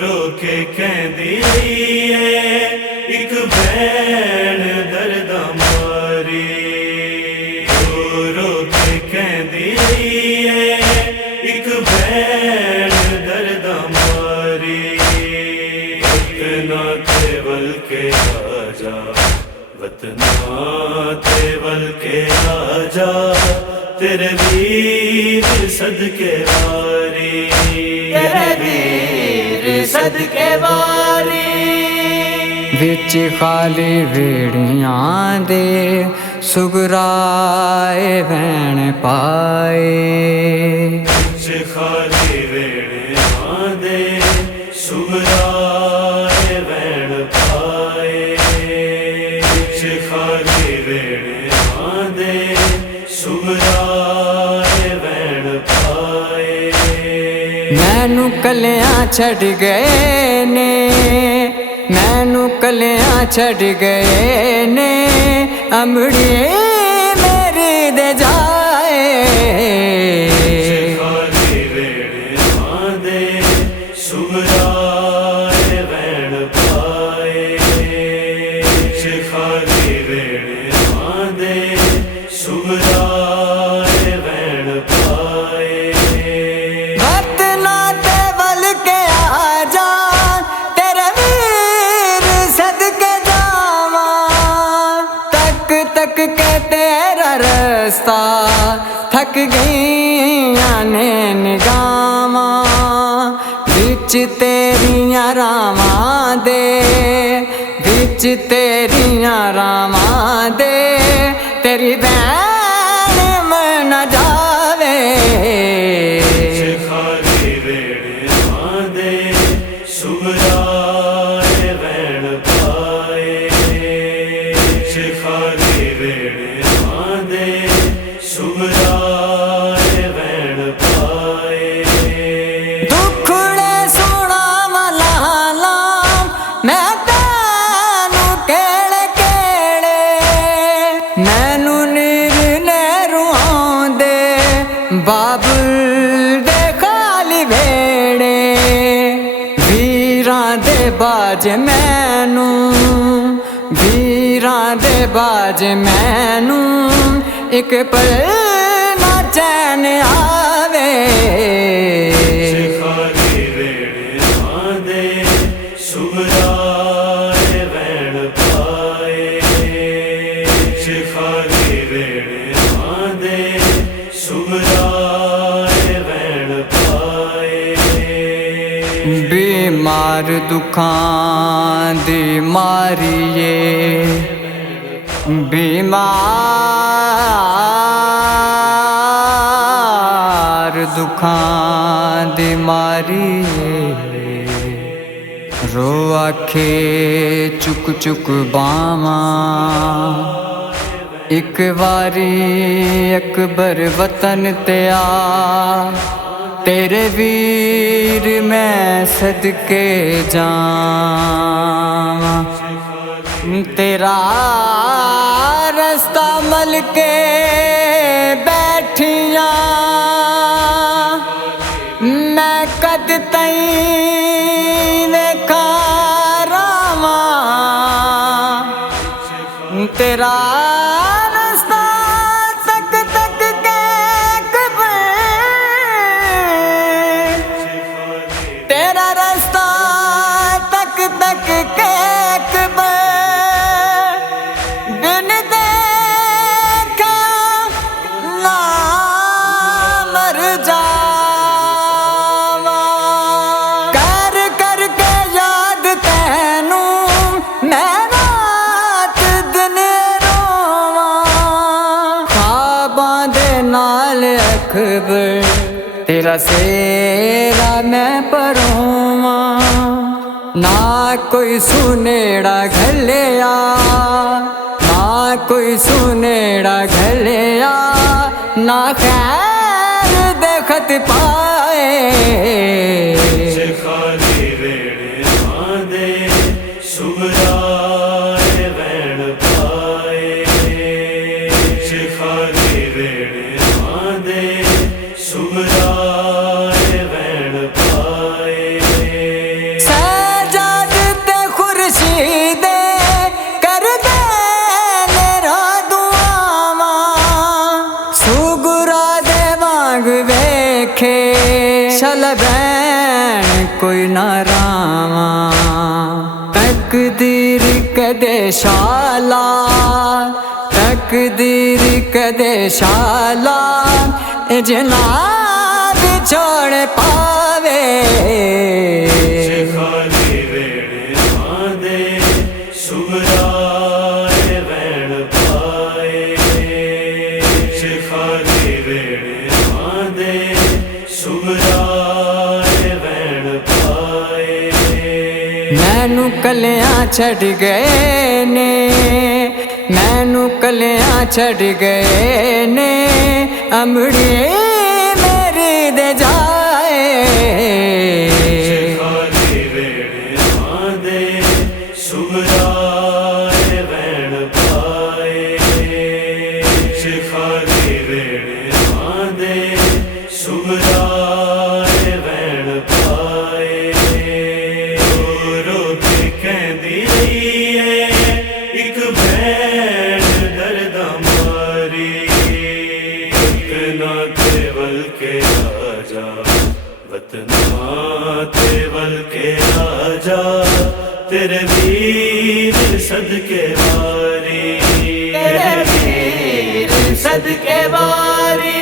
रो के कहंदी है एक भैन दर्द मारी, रो के कहंदी है एक भैन दर्द मारी। वतना तेवल के आजा, वतना तेवल के आजा, तेरे वीर सदके वारी, तेरे वीर सदके वारी। विच खाली वेड़ियां दे सुगराए वैन पाए, विच खाली वेड़ियां दे सुगराए वैन पाए, विच खाली वेड़ियां दे सुगराए वैन पाए। मैनू कलियां छड़ गए ने, मैनू कलियां छड़ गए ने, अमड़ी मेरी दे जाए। खाली वेड़ियां दे सुगराए वैन पाए, खाली वेड़ियां दे सुगराए वैन पाए। वतना तेवल के आजा, तेरे वीर सदके जावा, तक तक के तेरा रास्ता थक गईयां ने निगावां। विच तेरियां रावां दे, विच तेरियां रावां दे, तेरी बैन मन जावे। खाली वेड़ियां दे सुगराए वैन पाए, खाली वेड़ियां दे सुगराए वैन पाए। दुखड़े सुना वाला मैं तैनू केड़े केड़े, मैनू नीर नेहरू आउंदे बाबुल दे खाली वेड़े। वीरां दे बाज मैनू, वीरां दे बाज मैनू, एक पल ना चैन आवे। खाली वेड़ियां दे सुगराए वैन पाए, खाली वेड़ियां दे सुगराए वैन पाए। बीमार दुखां दी मारिए, बीमार दुखां दी मारिए, रो आखे चुक चुक बावां। एक वारी अकबर वतन ते आ, तेरे वीर मैं सदके जावां। तेरा रास्ता मल के बैठियां, मैं कद तई वेखा रावां। तेरा रास्ता तक तक के कबर, तेरा रास्ता तक तक के कबर, बिन देखा ना मर जावां। कर कर के याद तैनू मैं रात दिन रोवां। ख्वाबां दे नाल अकबर तेरा सेरा मैं परोवां। ना कोई सुनेड़ा घलिया, ना कोई सुनेड़ा घलिया, ना खैर देखत पाए। खाली वेड़ियां दे सुगराए वैन पाए, खाली वेड़ियां दे सुगराए वैन पाए। भैन कोई ना रावा तकदीर कदे शाला तकदीर कदे शाला जनाब छोड़ पावे खाली वेड़े मांदे सुगराए वैण पाए खाली वेड़े मांदे सुगराए वैण पाए मैनू कलियां छड़ गए ने मैनू कलियां छड़ गए ने अमड़ी मेरी दे जाए खाली वेड़े मांदे सुगराए वैण पाए खाली वेड़े मांदे सुगराए वैण पाए रो के कहंदी रही है एक भैन दर्द मारी वतना तेवल के आजा वतना तेवल के आजा तेरे वीर सदके वारी तेरे वीर सदके वारी